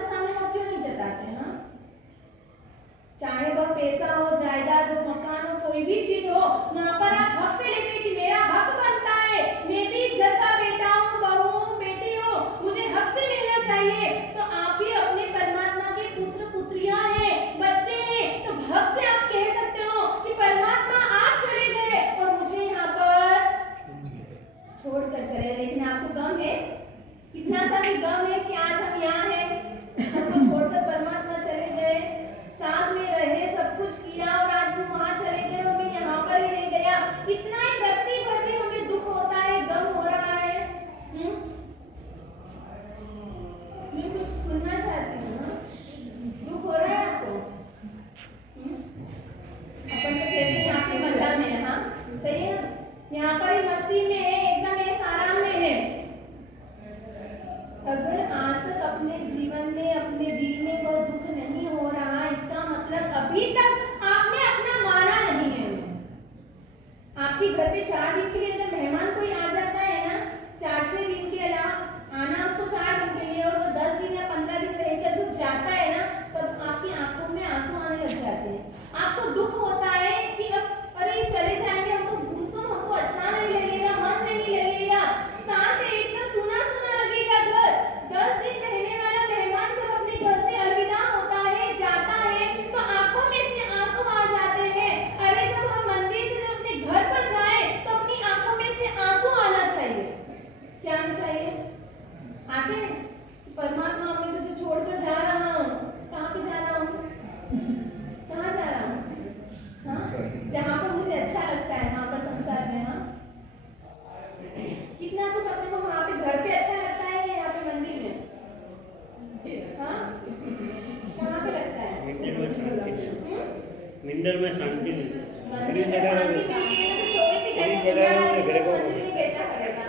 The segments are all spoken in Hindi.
के सामने हक क्यों नहीं जताते हैं? हाँ, चाहे वह पैसा हो, जायदाद हो, मकान हो, कोई भी चीज हो, वहां पर आप हक से लेते हैं कि मेरा हक बनता है, मैं भी इस घर का बेटा हूँ, बहू हूँ, बेटी हूँ, मुझे हक से मिलना चाहिए। तो आप भी अपने परमात्मा के पुत्र पुत्रियां हैं, बच्चे हैं, तो हक से आप कह सकते हो कि परमात्मा आप चले गए और मुझे यहाँ पर छोड़कर चले गए। लेकिन आपको गम है, इतना सा भी गम है कि आज हम यहाँ हैं, हमको छोड़कर परमात्मा चले गए, साथ में रहे, सब कुछ किया और आज वो वहां चले गए और मैं यहाँ पर ही रह गया। इतना ही रत्ती भर भी हमें दुख होता है, गम हो रहा है। मैं कुछ सुनना चाहती हूँ ना, दुख हो रहा है आपको? अपन तो कहते हैं यहाँ पे मजा में है, हाँ सही है ना, यहाँ पर ही मस्ती में है, एकदम ये आराम में है। अगर आज तक अपने जीवन में, अपने दिल में वो दुख नहीं हो रहा, इसका मतलब अभी तक आपने अपना माना नहीं है। आपके घर पे 4 दिन के लिए अगर मेहमान कोई आ जाता है ना, 4-6 दिन के अलावा आना उसको 4 दिन के लिए, और वो 10 दिन या 15 दिन रहकर जब जाता है ना, तब आपकी आंखों में आंसू आने लग जाते हैं। आपको दुख होता है कि अब अरे चले जाएंगे, हमको गुमसुम, हमको अच्छा नहीं लगेगा, मन नहीं लगेगा, शांत एकदम सुना सुना लगेगा घर। 10 दिन रहने वाला मेहमान जब अपने घर से अलविदा होता है, जाता है, तो आंखों में से आंसू आ जाते हैं। अरे जब हम मंदिर से जब अपने घर पर जाए तो अपनी आंखों में से आंसू आना चाहिए, क्या आना चाहिए? आते हैं? परमात्मा मैं तुझे छोड़कर जा रहा हूँ, कहाँ पे जा रहा हूँ? कहाँ जा रहा हूँ? जहाँ पर मुझे अच्छा लगता है, वहाँ पर संसार में। हाँ, कितना सुख अपने को वहाँ पे घर पे अच्छा लगता है या यहाँ पे मंदिर में? हाँ, कहाँ पे लगता है? मंदिर में शांति मिलती है। मंदिर में शांति मिलती है। मंदिर में शांति मिलती है तो 24 ही घंटे मंदिर में बैठा पड़ेगा।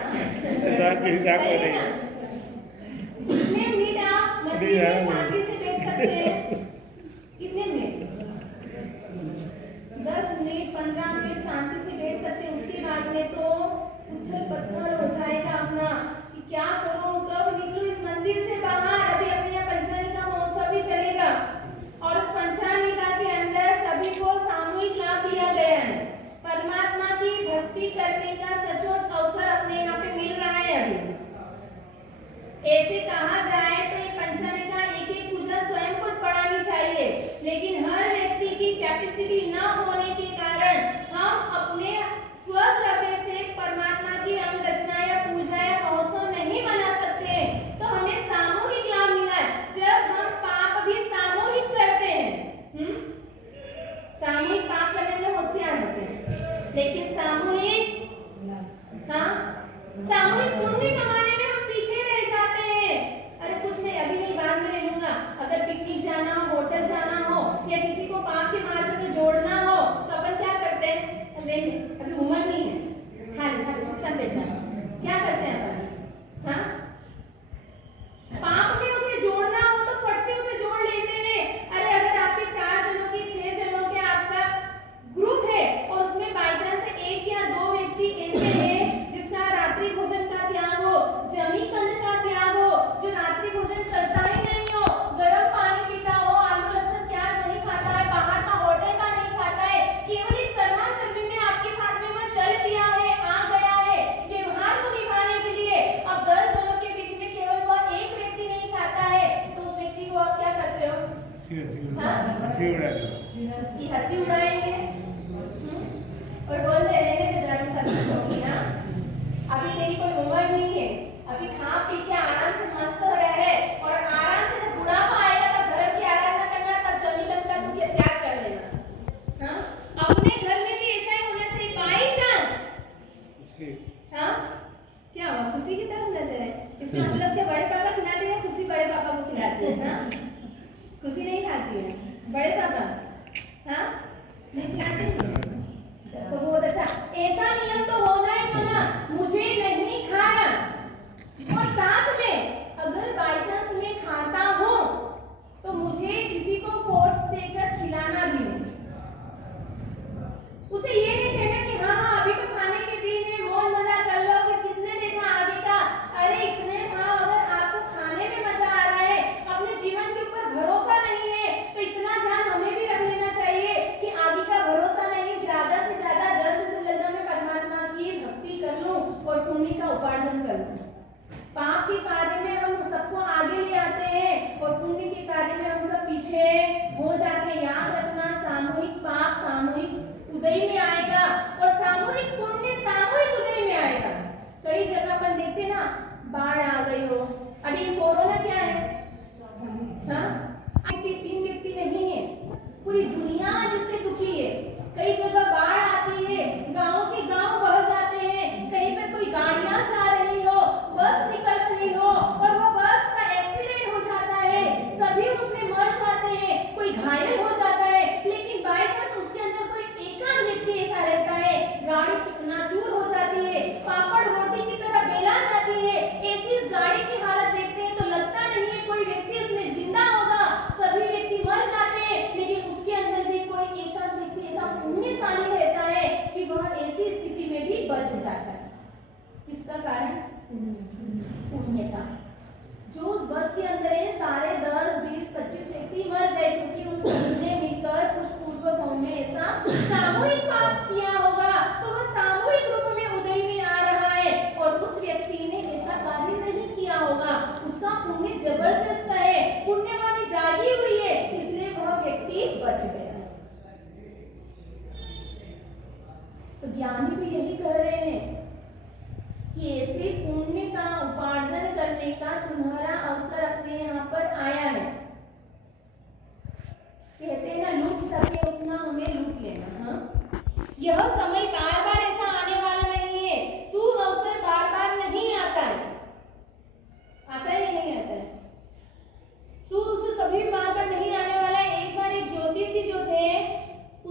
साथ के हिसाब सही से है ना? कितने मिनट आप मंदिर में शांति से बैठ सकते हैं? कितने मिनट? 10 मिनट, 15 मिनट शांति से बैठ सकते हैं। उसके बाद में तो उथल पत्थर हो जाएगा अपना कि क्या करूं, कब निकलूं इस मंदिर से बाहर। अभी अपने यहाँ पंचालिका महोत्सव भी चलेगा और उस पंचालिका के अंदर सभी को सामूहिक लाभ दिया गया है। परमात्मा की भक्ति करने का सचोट अवसर अपने यहाँ पे मिल रहा है। अभी ऐसे कहा जाए तो ये पंचालिका एक पूजा स्वयं खुद पढ़ानी चाहिए, लेकिन हर व्यक्ति की कैपेसिटी न होने के कारण हम अपने स्वद्रव्य से परमात्मा की अंग रचना या पूजा या महोत्सव नहीं बना सकते। तो हमें सामूहिक लाभ मिला है। जब हम पाप भी सामूहिक करते हैं, सामूहिक पाप करने में होशियार होते हैं, लेकिन सामूहिक सामूहिक पुण्य कमाने में हम पीछे रह जाते हैं। अरे कुछ नहीं, अभी नहीं, बाद में ले लूंगा। अगर पिकनिक जाना हो, होटल जाना हो या किसी को पाप के मार्ग में जोड़ना हो तो अपन क्या करते हैं? अभी उम्र नहीं है, खाली चुपचाप बैठ जाओ। क्या करते हैं अपन? हाँ, पाप में उसे जोड़ना हो तो फट से उसे जोड़ लेते हैं। अरे अगर आपके 4 जनों के 6 जनों के आपका ग्रुप है और उसमें बाई चांस 1 या 2 व्यक्ति ऐसे हैं जिसका रात्रि भोजन का त्याग हो, जमी कंद का त्याग हो, जो रात्रि भोजन करता ही नहीं हो, गर्म पानी पीता हो, आलू लहसुन प्याज नहीं खाता है, बाहर का होटल का नहीं खाता है, केवल एक शर्मा शर्मी में आपके साथ में वो चल दिया है, आ गया है व्यवहार को निभाने के लिए। अब 10 जनों के बीच में केवल वह एक व्यक्ति नहीं खाता है, तो उस व्यक्ति को आप क्या करते हो? उसकी हंसी उड़ाएंगे और बोल रहे रहने के धर्म करना होगी ना, अभी तेरी कोई उम्र नहीं है, अभी खा पी के आराम से मस्त हो रहा है, और आराम से जब बुढ़ापा आएगा तब धर्म की आराधना करना, तब जमीन का तू त्याग कर लेना। हाँ, अपने घर में भी ऐसा ही होना चाहिए। बाई चांस हाँ, क्या हुआ? खुशी की तरफ नजर है, इसका मतलब क्या बड़े पापा खिलाते हैं? खुशी बड़े पापा को खिलाती है ना, खुशी नहीं खाती है बड़े पापा। हाँ, नहीं खिलाते तो बहुत अच्छा। ऐसा नियम तो होना ही होना, मुझे नहीं खाना, और साथ में अगर बाई चांस मैं खाता हूँ तो मुझे किसी को फोर्स देकर खिलाना भी नहीं। उसे ये नहीं कहना कि हाँ अभी तो खाने के दिन है, मौज मजा कर लो, फिर किसने देखा आगे का। अरे इतने भाव अगर आपको खाने में मजा आ रहा है, अपने जीवन ज्ञानी भी यही कह रहे हैं कि ऐसे पुण्य का उपार्जन करने का सुनहरा अवसर अपने यहाँ पर आया है। कहते हैं ना, लूट सके उतना हमें लूट लेना। हाँ, यह समय बार बार ऐसा आने वाला नहीं है। शुभ अवसर बार बार नहीं आता है। आता है या नहीं आता है? शुभ अवसर कभी भी बार बार नहीं आने वाला है। एक बार एक ज्योतिषी जो थे,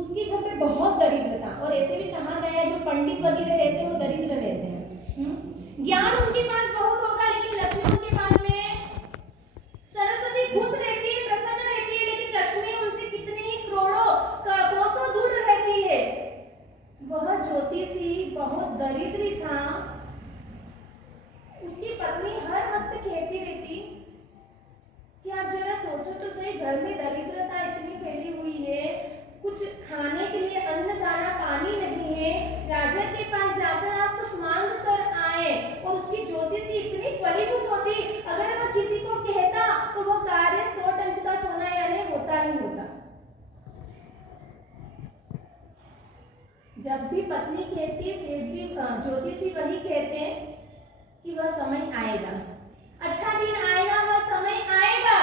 उसके घर पे बहुत दरिद्र था, और ऐसे भी कहा गया है जो पंडित वगैरह रहते हैं वो दरिद्र रहते हैं। ज्ञान उनके पास बहुत होगा, लेकिन लक्ष्मी उनके पास में सरस्वती खुश रहती है, प्रसन्न रहती है, लेकिन लक्ष्मी उनसे कितने ही करोड़ों कोसों दूर रहती है। वह ज्योतिषी बहुत दरिद्र था। उसकी पत्नी हर वक्त कहती रहती कि आप जरा सोचो तो सही, घर में दरिद्रता इतनी फैली हुई है, कुछ खाने के लिए अन्न दाना पानी नहीं है, राजा के पास जाकर आप कुछ मांग कर आए। और उसकी ज्योतिषी इतनी फलीभूत होती, अगर वह किसी को कहता तो वह कार्य 100 टन का सोना यानी होता ही होता। जब भी पत्नी कहती, सेठ जी ज्योतिषी वही कहते कि वह समय आएगा, अच्छा दिन आएगा, वह समय आएगा।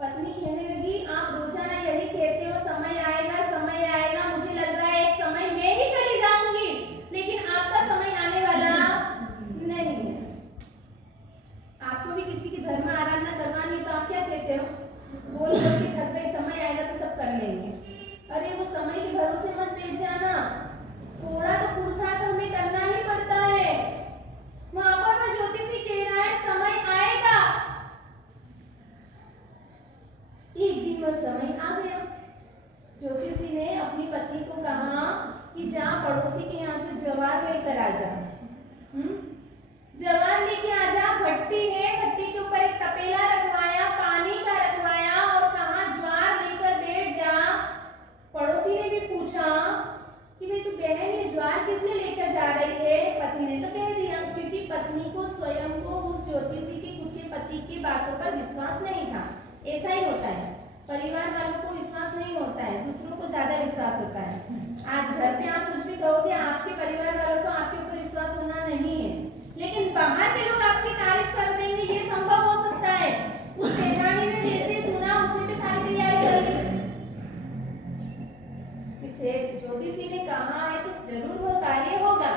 पत्नी कहने लगी, आप रोजाना यही कहते हो समय आएगा, समय आएगा, मुझे लग रहा है एक समय मैं ही चली जाऊंगी, लेकिन आपका समय आने वाला नहीं है। आपको भी किसी के धर्म आराधना करवानी है तो आप क्या कहते हो? बोल बोल के थक गए, समय आएगा तो सब कर लेंगे। अरे वो समय के भरोसे मत बैठ जाना, थोड़ा तो पुरुषार्थ हमें करना ही पड़ता है। वहां पर वह ज्योतिषी कह रहा है समय आएगा। एक दिन वह समय आ गया। ज्योतिषी ने अपनी पत्नी को कहा कि जा पड़ोसी के यहाँ से ज्वार लेकर आ जा। ज्वार लेके आ जा, भट्टी है, भट्टी के ऊपर एक तपेला रखवाया, पानी का रखवाया, और कहा ज्वार लेकर बैठ जा। पड़ोसी ने भी पूछा कि भाई तू बहन ये ज्वार किस लिए लेकर जा रही है? पत्नी ने तो कह दिया, क्योंकि पत्नी को स्वयं को उस ज्योतिषी के खुद के पति की बातों पर विश्वास नहीं था। ऐसा ही होता है, परिवार वालों को विश्वास नहीं होता है, दूसरों को ज्यादा विश्वास होता है। आज घर पे आप कुछ भी कहोगे, आपके परिवार वालों को आपके ऊपर विश्वास होना नहीं है, लेकिन बाहर के लोग आपकी तारीफ कर देंगे, ये संभव हो सकता है। उस सेठानी ने जैसे सुना, उसने भी सारी तैयारी कर ली। ज्योतिषी ने कहा है तो जरूर वह कार्य होगा।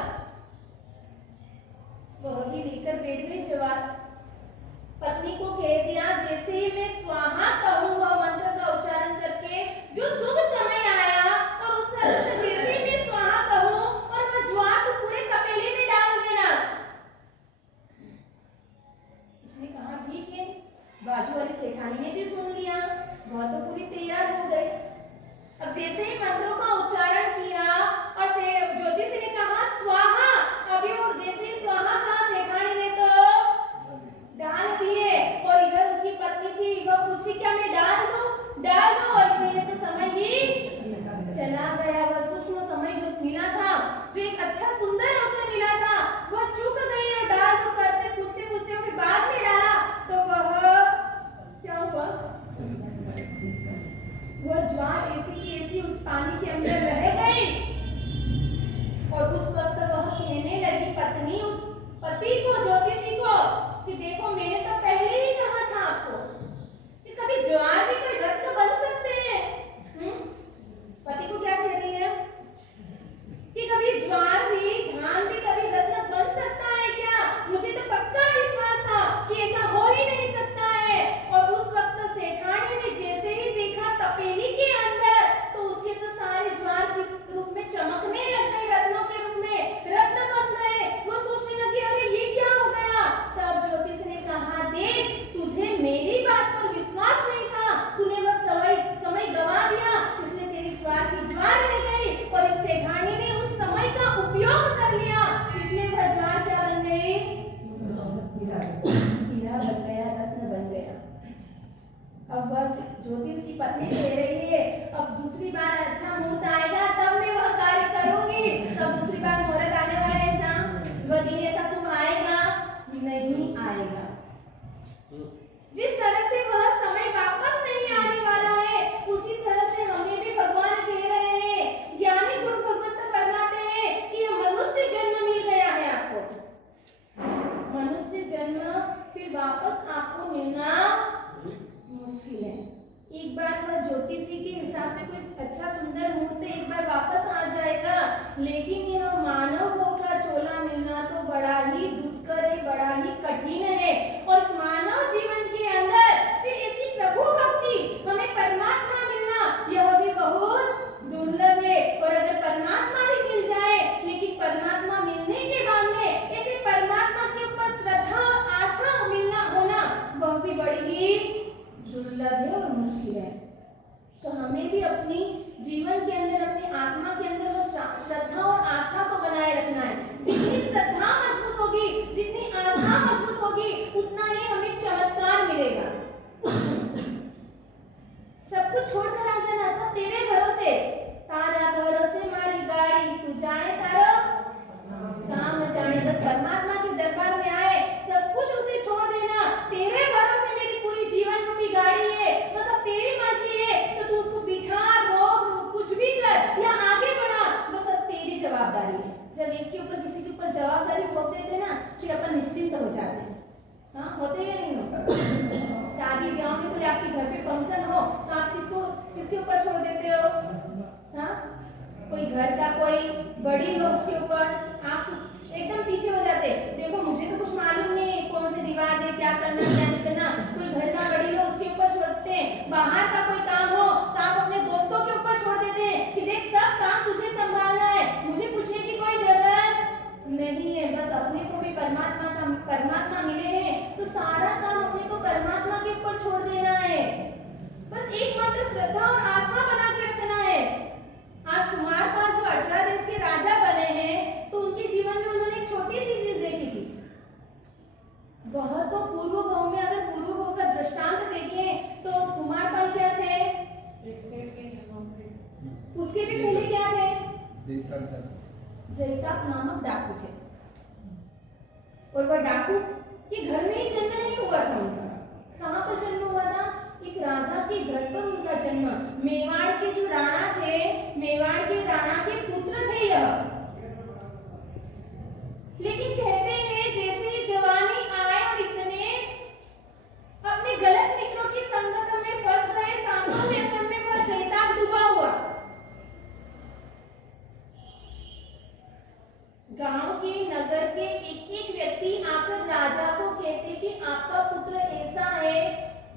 वह भी लेकर बैठ गई ज्वार। पत्नी को कह दिया, जैसे ही मैं स्वाहा कहूंगा मंत्र का उच्चारण करके, जो शुभ समय आया, और उस समय जैसे ही मैं स्वाहा कहूं, और वह ज्वार तो पूरे तपेले में डाल देना। उसने कहा ठीक है। बाजू वाली सेठानी ने भी सुन लिया, वह तो पूरी तैयार हो गई। अब जैसे ही मंत्रों का उच्चारण किया और ज्योतिषी ने कहा स्वाहा, अभी और जैसे ही स्वाहा कहा, सेठानी ने तो डाल दिए। और इधर उसकी पत्नी थी, वह पूछी क्या मैं डाल दूं? डाल दो। और इतने में तो समय ही चला गया। वह सूक्ष्म समय जो मिला था, जो एक अच्छा सुंदर अवसर मिला था, वह चूक गई। और डाल दो करते पूछते पूछते फिर बाद में डाला तो वह क्या हुआ? वह ज्वार ऐसी की ऐसी उस पानी के अंदर रह गई। और उस वक्त वह कहने लगी पत्नी उस पति को, ज्योतिषी को, कि देखो मैंने तो पहले ही कहा था आपको कि कभी ज्वार भी कोई रत्न बन सकते हैं। पति को क्या कह रही है कि कभी ज्वार भी, धान भी कभी रत्न बन सकता है क्या? मुझे तो पक्का विश्वास था कि ऐसा हो ही नहीं सकता है। और उस वक्त सेठानी ने जैसे ही देखा तपेली के अंदर, तो उसके तो सारे ज्वार किस रूप में चमकने लग गए, रत्नों के रूप में रत्न बन गए। वो सोचने लगी अरे ये क्या हो गया? तब ज्योतिष ने कहा देख, तुझे मेरी बात पर विश्वास नहीं था, तूने वह समय गवा दिया, इसलिए तेरी ज्वार की ज्वार रह गई। और इस सेठानी ने उस समय का उपयोग कर लिया, इसलिए वह ज्वार क्या बन गई? हीरा बन गया, रत्न बन गया। अब बस ज्योतिष की पत्नी कह रही है अब दूसरी बार अच्छा मुहूर्त आएगा तब मैं वह कार्य करूंगी। तब दूसरी बार मुहूर्त आने वाला है, ऐसा वह दिन ऐसा शुभ आएगा नहीं आएगा। जिस तरह से वह समय वापस नहीं आने वाला है, उसी तरह से हमें भी भगवान कह रहे हैं, ज्ञानी गुरु भगवत फरमाते हैं अच्छा सुंदर मुहूर्त एक बार वापस आ जाएगा, लेकिन यह मानव भोग का चोला मिलना तो बड़ा ही दुष्कर है, बड़ा ही कठिन है। और इस मानव जीवन के अंदर फिर ऐसी प्रभु भक्ति, हमें परमात्मा मिलना, यह भी बहुत दुर्लभ है। और अगर परमात्मा भी मिल जाए, लेकिन परमात्मा मिलने के बाद में ऐसे परमात्मा के ऊपर श्रद्धा और आस्था मिलना होना, वह भी बड़ी ही दुर्लभ है और मुश्किल है। तो हमें भी अपनी जीवन के अंदर, अपनी आत्मा के अंदर वो श्रद्धा और आस्था को बनाए रखना है। जितनी श्रद्धा मजबूत होगी, जितनी आस्था मजबूत होगी, उतना ही हमें चमत्कार मिलेगा। सब कुछ छोड़कर आ जाना, सब तेरे भरोसे, तारा भरोसे मारी गाड़ी, तू जाने तारो काम जाने। बस परमात्मा के दरबार में आए, सब कुछ उसे छोड़ देना। तेरे भरोसे मेरी पूरी जीवन रूपी गाड़ी है, बस अब तेरी मर्जी है, तो तू उसको बिठा, रोक, कुछ भी कर या आगे बढ़ा, बस अब तेरी जवाबदारी है। जब एक के ऊपर किसी के ऊपर जवाबदारी थोप देते ना, फिर अपन निश्चिंत हो जाते हैं। हाँ, होते या नहीं होते? शादी ब्याह में कोई आपके घर पे फंक्शन हो, तो आप किसके ऊपर छोड़ देते हो? हाँ, कोई घर का कोई बड़ी हो, उसके ऊपर आप एकदम पीछे हो जाते। देखो मुझे तो कुछ मालूम नहीं कौन से रिवाज है, क्या करना क्या नहीं करना। कोई घर का बड़ी हो, उसके ऊपर छोड़ते हैं। बाहर का कोई काम हो तो आप अपने दोस्तों के ऊपर छोड़ देते हैं कि देख सब काम तुझे संभालना है, मुझे पूछने की कोई जरूरत नहीं है। बस अपने को भी परमात्मा मिले हैं, तो सारा काम अपने को परमात्मा के ऊपर छोड़ देना है। बस एकमात्र श्रद्धा और आस्था बना के रखना है। आज कुमारपाल जो 18 देश के राजा बने हैं, तो उनके जीवन में उन्होंने एक छोटी सी चीज देखी थी। वह तो पूर्व भाव में, अगर पूर्व भाव का दृष्टांत देखें तो कुमारपाल क्या थे? उसके भी पहले क्या थे? जयताप नामक डाकू थे। और वह डाकू के घर में ही जन्म नहीं हुआ था उनका। कहाँ पर जन्म हुआ था? एक राजा के घर पर उनका जन्म। मेवाड़ के जो राणा थे, मेवाड़ के राणा के पुत्र थे यह। लेकिन कहते हैं जैसे ही जवानी आए और इतने अपने गलत मित्रों की संगत में फंस गए, साधु व्यसन में वह जयताप डूबा हुआ। गांव के, नगर के एक एक व्यक्ति आकर राजा को कहते कि आपका पुत्र ऐसा है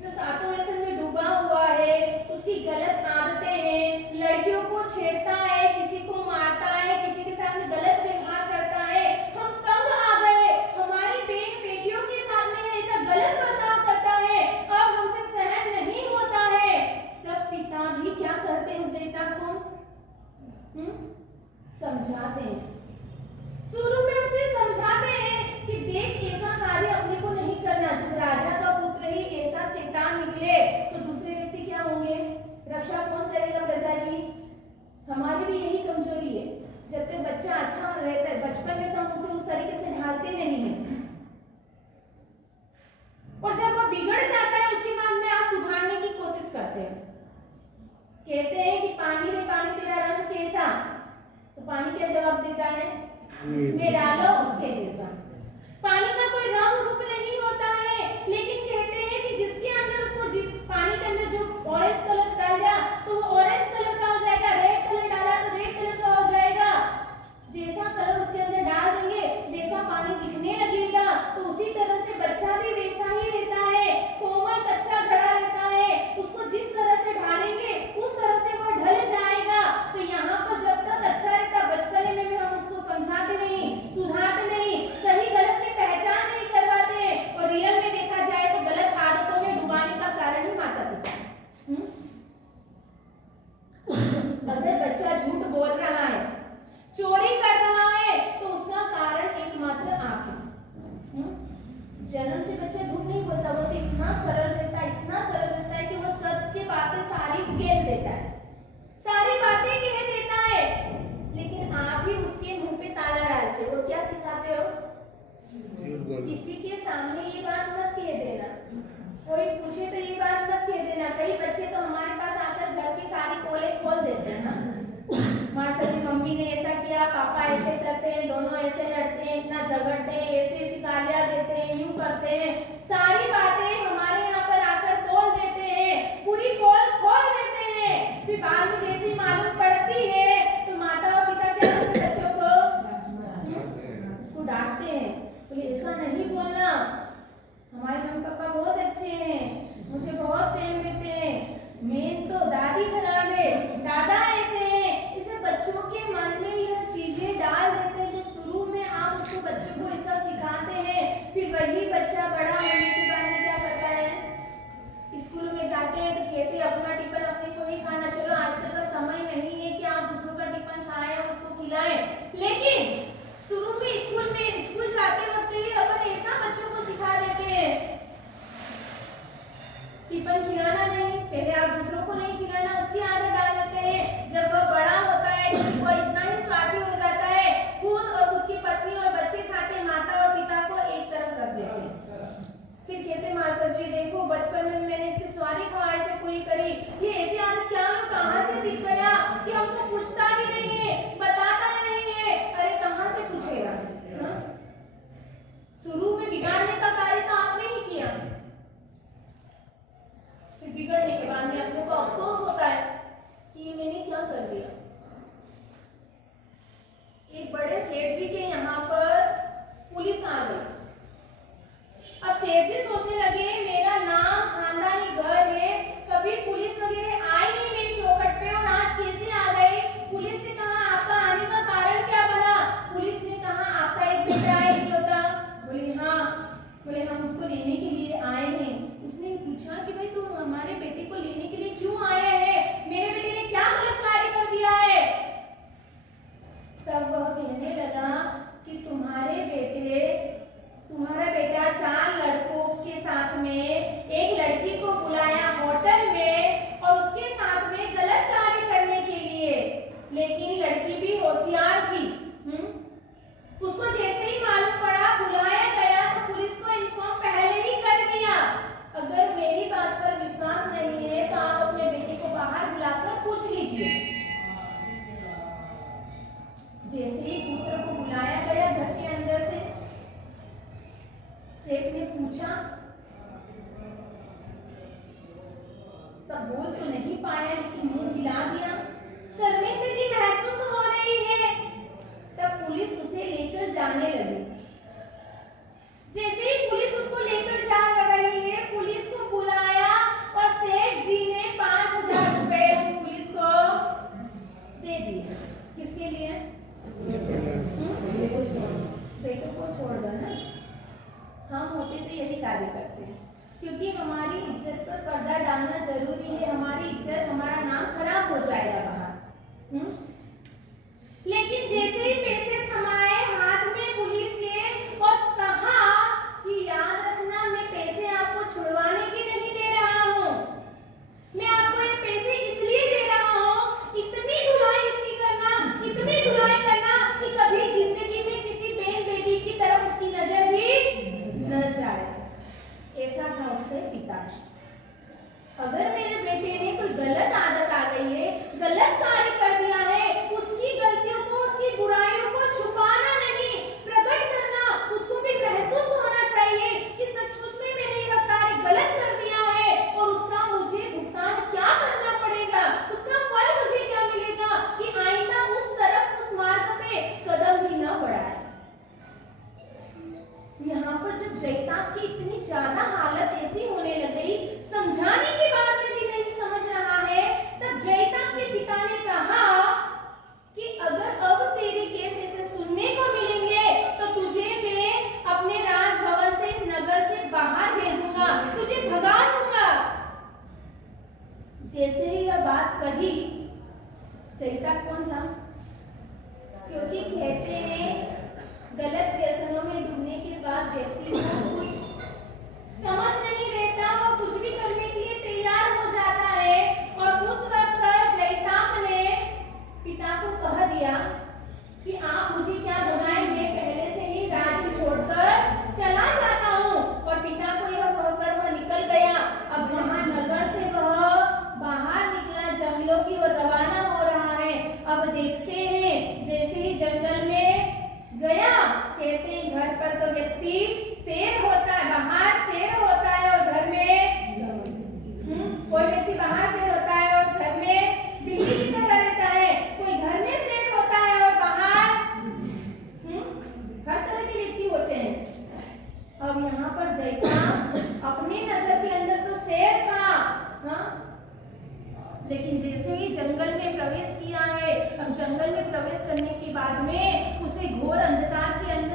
जो सातों व्यसन में डूबा हुआ है, उसकी गलत आदतें हैं, लड़कियों को छेड़ता है, किसी को मारता है, किसी के साथ में गलत व्यवहार करता है। हम तंग आ गए, हमारी बहन बेटियों के साथ में ऐसा गलत बर्ताव करता है, अब हमसे सहन नहीं होता है। तब पिता भी क्या करते हैं? जयताप को समझाते हैं। शुरू में उसे समझाते हैं कि देख ऐसा कार्य अपने को नहीं करना। जब राजा का पुत्र ही ऐसा शैतान निकले तो दूसरे व्यक्ति क्या होंगे? रक्षा कौन करेगा प्रजा की? हमारी भी यही कमजोरी है। जब तक बच्चा अच्छा रहता है बचपन में, तो हम उसे उस तरीके से ढालते नहीं हैं, और जब वह बिगड़ जाता है उसके बाद में आप सुधारने की कोशिश करते हैं। कहते हैं कि पानी रे पानी तेरा रंग कैसा, तो पानी क्या जवाब देता है? जिसमें डालो उसके जैसा। पानी का कोई रंग रूप नहीं होता है, लेकिन कहते हैं कि जिसके अंदर उसको, जिस पानी के अंदर जो ऑरेंज कलर डाल दिया तो वो ऑरेंज कलर का हो जाएगा, रेड कलर डाला तो रेड कलर का हो जाएगा। जैसा कलर उसके अंदर डाल देंगे वैसा पानी दिखने लगेगा। तो उसी तरह से बच्चा भी वैसा ही रहता है, कोमल कच्चा घड़ा रहता है। उसको जिस तरह से ढालेंगे उस तरह से वो ढल जाएगा। तो यहाँ पर जब तक अच्छा रहता, बचपने में भी हम उसको समझाते नहीं, सुधारते नहीं, सही गलत की पहचान नहीं करवाते, और रियल में देखा जाए तो गलत आदतों में डुबाने का कारण ही माता पिता। अगर बच्चा झूठ बोल रहा है, चोरी कर रहा है, तो उसका कारण एकमात्र आप है। जन्म से बच्चा झूठ नहीं बोलता, वो तो इतना सरल रहता है, इतना सरल रहता है कि वो सत्य बातें सारी उगेल देता है, सारी बातें कह देता है। लेकिन आप ही उसके मुंह पे ताला डालते हो। और क्या सिखाते हो? किसी के सामने ये बात मत कह देना, कोई पूछे तो ये बात मत कह देना। कई बच्चे तो हमारे पास आकर घर की सारी पोले खोल देते हैं ना, हमारे साथ मम्मी ने ऐसा किया, पापा ऐसे करते हैं, दोनों ऐसे लड़ते हैं, इतना झगड़ते हैं, ऐसे ऐसी गालियां देते हैं, यूं करते हैं, सारी बातें हमारे यहाँ पर आकर बोल देते हैं, पूरी पोल खोल देते हैं। फिर बाद में जैसे ही मालूम कहते अपना टिफिन अपने को ही खाना, चलो आजकल का समय नहीं है कि आप दूसरों का टिफिन खाएं और उसको खिलाएं, लेकिन शुरू में स्कूल जाते वक्त ही अपन ऐसा बच्चों को सिखा देते हैं टिफिन खिलाना नहीं, पहले आप दूसरों को नहीं खिलाना, उसकी आदत डाल देते हैं। जब वह बड़ा होता है तो वो इतना ही स्वार्थी हो जाता है, खुद और खुद की पत्नी और बच्चे खाते, माता और पिता को एक तरफ रख देते हैं। फिर कहते मास्टर जी देखो बचपन में मैंने इसकी सारी ख्वाहिशें पूरी करी, ये ऐसी आदत क्या कहाँ से सीख गया कि हमको पूछता भी नहीं है, बताता नहीं है। अरे कहाँ से पूछेगा? शुरू में बिगाड़ने का कार्य तो आपने ही किया, फिर बिगड़ने के बाद में अपने को अफसोस होता है कि मैंने क्या कर दिया। एक बड़े सेठ जी के यहाँ पर पुलिस आ गई। अब सेठ जी सोचने लगे मेरा नाम खानदानी घर है, कभी पुलिस वगैरह आई नहीं मेरी चौखट पे, और आज कैसे आ गए? पुलिस से कहा आपका आने का कारण क्या बना? पुलिस ने कहा आपका एक बेटा है इकलौता। बोले हाँ। बोले हम उसको लेने के लिए आए हैं। उसने पूछा कि भाई तुम हमारे बेटे को लेने के लिए क्यों आए हैं? मेरे बेटे ने क्या गलत कार्य कर दिया है? तब वह कहने लगा कि तुम्हारा बेटा 4 लड़कों के साथ में एक लड़की को बुलाया होटल में और उसके साथ में गलत कार्य करने के लिए, लेकिन लड़की भी होशियार थी। उसको जैसे ही मालूम पड़ा बुलाया गया तो पुलिस को इन्फॉर्म पहले ही कर दिया। अगर मेरी बात पर विश्वास नहीं है तो आप अपने बेटे को बाहर बुलाकर पूछ लीजिए। जैसे ही पुत्र को बुलाया गया घर के अंदर से, सेठ ने पूछा, तब बोल तो नहीं पाया लेकिन मुंह हिला दिया। शर्मिंदगी महसूस हो रही है। तब पुलिस उसे लेकर जाने लगी। जैसे ही पुलिस उसको लेकर जा रही है, पुलिस को बुलाया और सेठ जी ने 5000 रुपए उस पुलिस को दे दिए। किसके लिए? बेटों को छोड़कर ना। हम होते तो यही कार्य करते हैं, क्योंकि हमारी इज्जत पर पर्दा डालना जरूरी है। हमारी इज्जत, हमारा नाम खराब हो जाएगा बाहर। लेकिन जैसे ही पैसे थमाए हाथ में पुलिस के और कहा कि याद रखना मैं पैसे आपको छुड़वाने के नहीं दे रहा हूँ, मैं आपको ये पैसे इसलिए दे रहा हूँ इतनी धुलाई इसकी करना, इतनी धुलाई करना कि कभी जिंदगी में किसी बहन बेटी की तरफ उसकी नजर भी न जाए। ऐसा था उसके पिताजी। अगर मेरे बेटे ने कोई गलत आदत आ गई है, गलत कार्य कर दिया है, उसकी गलतियों को, उसकी बुराइयों को छुपाना नहीं, प्रकट करना, उसको भी महसूस होना चाहिए कि सचमुच में मैंने यह कार्य गलत कर दिया है और उसका मुझे भुगतान क्या करना पड़ेगा, उसका फल मुझे क्या मिलेगा कि आइंदा उस तरफ, उस मार्ग पे कदम भी न बढ़ाए। यहाँ पर जब जयताप की इतनी ज्यादा हालत ऐसी होने लग गई, समझाने के बाद में भी नहीं समझ रहा है, तब जयताप के पिता ने कहा कि अगर अब तेरे केस ऐसे सुनने को मिलेंगे तो तुझे मैं अपने राजभवन से, इस नगर से बाहर भेजूंगा, तुझे भगा दूंगा। जैसे ही यह बात कही, जयताप कौन था? क्योंकि कहते हैं गलत व्यसनों में डूबने के बाद व्यक्ति को कुछ समझ नहीं रहता, वो कुछ भी करने के लिए तैयार हो जाता है। और उस वक्त जयताप ने पिता को कह दिया कि आप मुझे क्या भगाएं, मैं पहले से ही राज्य छोड़कर चला जाता हूँ। और पिता को यह कहकर वह निकल गया। अब वहां नगर से वह बाहर निकला, जंगलों की ओर रवाना हो रहा है। अब देखते हैं जैसे ही जंगल में गया, कहते हैं घर पर तो व्यक्ति शेर होता है, बाहर शेर होता है और घर में कोई व्यक्ति बाहर शेर होता है और घर में बिल्ली की तरह रहता है, कोई घर में शेर होता है और बाहर हर तरह के व्यक्ति होते हैं। अब यहाँ पर जयताप अपने नगर के अंदर तो शेर था, लेकिन जैसे ही जंगल में प्रवेश किया है, अब जंगल में प्रवेश करने के बाद में उसे घोर अंधकार के अंदर